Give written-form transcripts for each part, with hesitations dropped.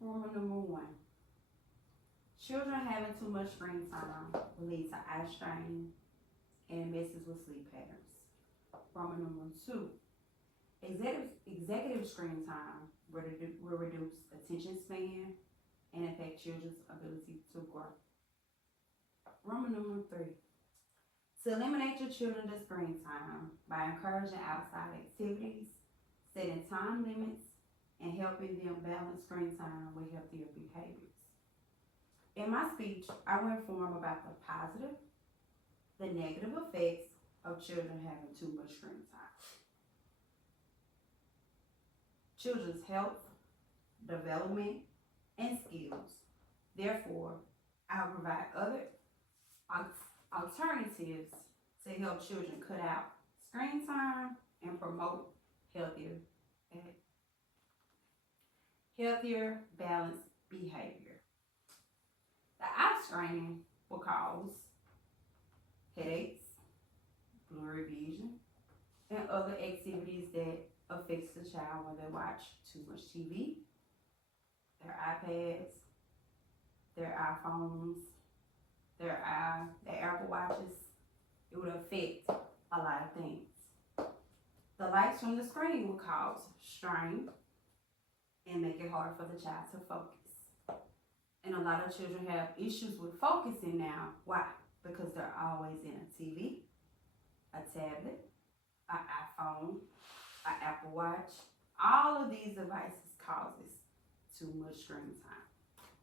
Rumor number 1. Children having too much screen time will lead to eye strain and messes with sleep patterns. Rumor number 2. Executive screen time will reduce attention span and affect children's ability to grow. Rumor number 3. To eliminate your children's screen time by encouraging outside activities, setting time limits, and helping them balance screen time with healthier behaviors. In my speech, I will inform about the positive, the negative effects of children having too much screen time. Children's health, development, and skills. Therefore, I'll provide other alternatives to help children cut out screen time and promote healthier, balanced behavior. The eye strain will cause headaches, blurry vision, and other activities that affects the child when they watch too much TV, their iPads, their iPhones, their Apple Watches. It would affect a lot of things. The lights from the screen will cause strain and make it hard for the child to focus. And a lot of children have issues with focusing now. Why? Because they're always in a TV, a tablet, an iPhone, an Apple Watch. All of these devices causes too much screen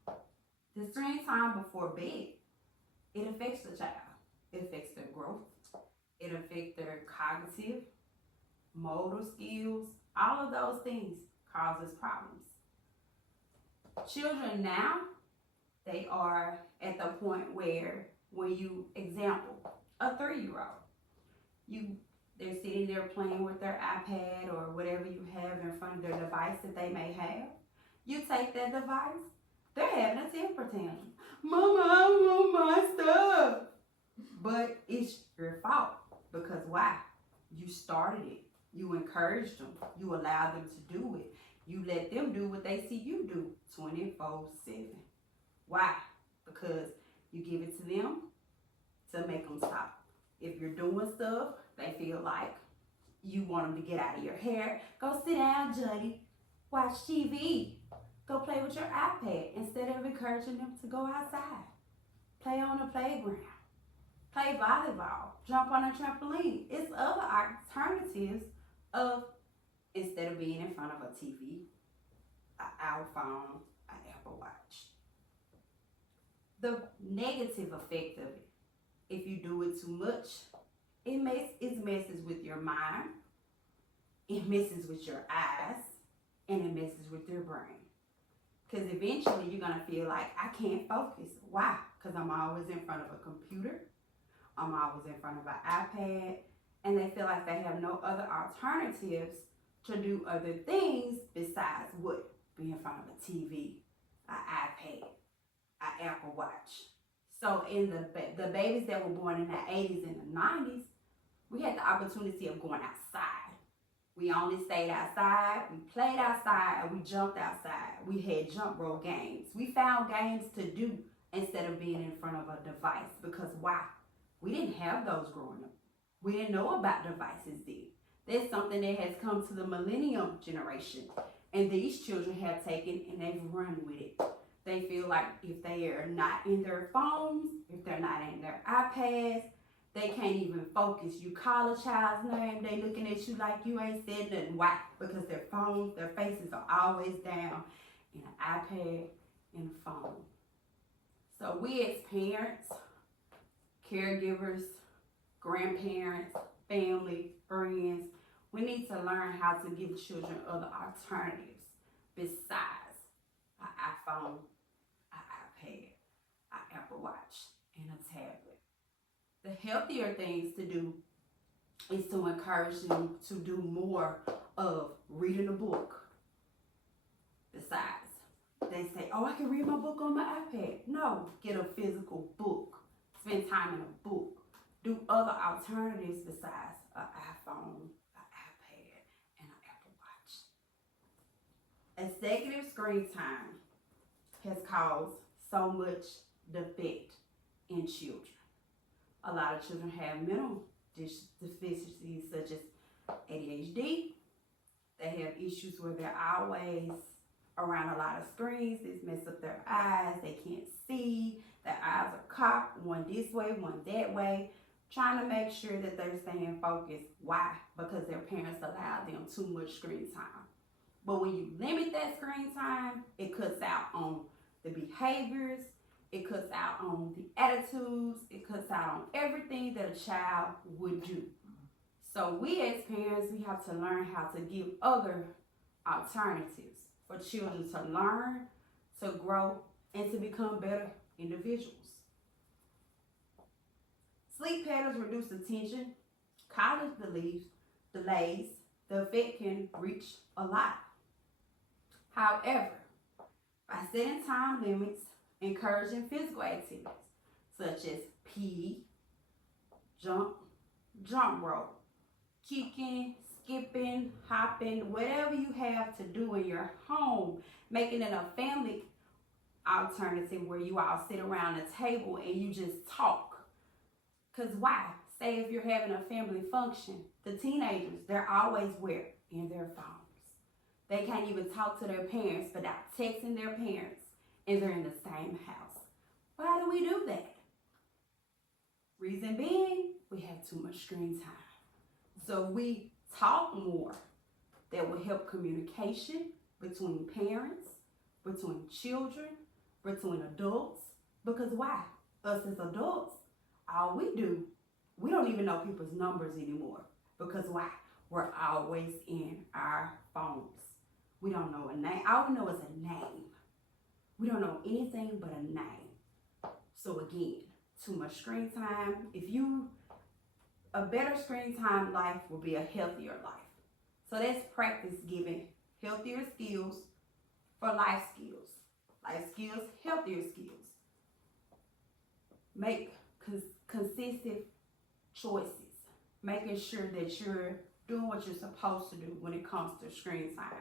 time. The screen time before bed, it affects the child. It affects their growth. It affects their cognitive, motor skills. All of those things causes problems. Children now, they are at the point where when you, example, a 3-year-old, they're sitting there playing with their iPad or whatever you have in front of their device that they may have. You take that device, they're having a temper tantrum. Mama, I want my stuff. But it's your fault. Because why? You started it. You encouraged them. You allowed them to do it. You let them do what they see you do 24/7. Why? Because you give it to them to make them stop. If you're doing stuff, they feel like you want them to get out of your hair. Go sit down, Juddy. Watch TV. Go play with your iPad instead of encouraging them to go outside. Play on the playground. Play volleyball. Jump on a trampoline. It's other alternatives of, instead of being in front of a TV, an iPhone, an Apple Watch. The negative effect of it, if you do it too much, it messes with your mind, it messes with your eyes, and it messes with your brain. Because eventually you're going to feel like, I can't focus. Why? Because I'm always in front of a computer. I'm always in front of an iPad. And they feel like they have no other alternatives to do other things besides what? Be in front of a TV, an iPad, an Apple Watch. So in the babies that were born in the 80s and the 90s, we had the opportunity of going outside. We only stayed outside, we played outside, and we jumped outside. We had jump rope games. We found games to do instead of being in front of a device. Because why? We didn't have those growing up. We didn't know about devices then. That's something that has come to the millennium generation. And these children have taken and they've run with it. They feel like if they are not in their phones, if they're not in their iPads, they can't even focus. You call a child's name, they looking at you like you ain't said nothing. Why? Because their phones, their faces are always down in an iPad and a phone. So we as parents, caregivers, grandparents, family, friends, we need to learn how to give children other alternatives besides an iPhone, an iPad, an Apple Watch, and a tablet. The healthier things to do is to encourage them to do more of reading a book. Besides, they say, oh, I can read my book on my iPad. No, get a physical book. Spend time in a book. Do other alternatives besides an iPhone, an iPad, and an Apple Watch. Executive screen time has caused so much defect in children. A lot of children have mental deficiencies such as ADHD. They have issues where they're always around a lot of screens. This mess up their eyes. They can't see. Their eyes are cocked, one this way, one that way, trying to make sure that they're staying focused. Why? Because their parents allow them too much screen time. But when you limit that screen time, it cuts out on the behaviors, it cuts out on the attitudes, it cuts out on everything that a child would do. So we as parents, we have to learn how to give other alternatives for children to learn, to grow, and to become better individuals. Sleep patterns reduce attention. College delays, the effect can reach a lot. However, by setting time limits, encouraging physical activities such as PE, jump rope, kicking, skipping, hopping, whatever you have to do in your home, making it a family alternative where you all sit around a table and you just talk. Because why? Say if you're having a family function, the teenagers, they're always where? In their phones. They can't even talk to their parents without texting their parents, and they're in the same house. Why do we do that? Reason being, we have too much screen time. So we talk more. That will help communication between parents, between children, between adults. Because why? Us as adults, all we do, we don't even know people's numbers anymore. Because why? We're always in our phones. We don't know a name. All we know is a name. We don't know anything but a name. So again, too much screen time. A better screen time life will be a healthier life. So let's practice giving healthier skills for life skills. Life skills, healthier skills. Make consistent choices. Making sure that you're doing what you're supposed to do when it comes to screen time.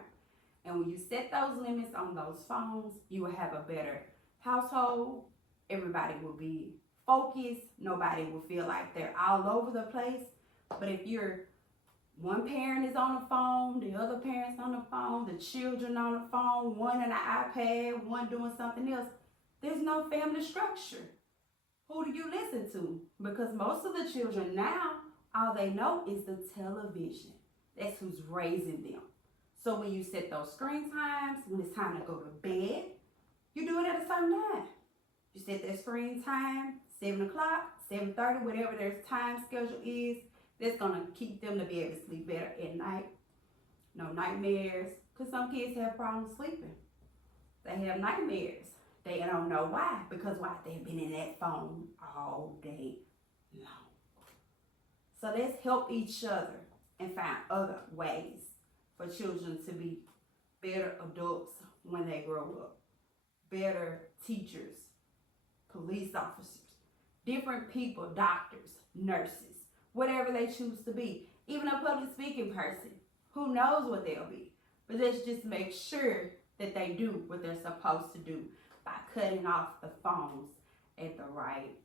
And when you set those limits on those phones, you will have a better household. Everybody will be focused. Nobody will feel like they're all over the place. But if one parent is on the phone, the other parent's on the phone, the children on the phone, one on an iPad, one doing something else, there's no family structure. Who do you listen to? Because most of the children now, all they know is the television. That's who's raising them. So when you set those screen times, when it's time to go to bed, you do it at a certain time. You set that screen time, 7 o'clock, 7:30, whatever their time schedule is, that's going to keep them to be able to sleep better at night. No nightmares, because some kids have problems sleeping. They have nightmares. They don't know why, because why? They've been in that phone all day long. So let's help each other and find other ways for children to be better adults when they grow up, better teachers, police officers, different people, doctors, nurses, whatever they choose to be, even a public speaking person. Who knows what they'll be? But let's just make sure that they do what they're supposed to do by cutting off the phones at the right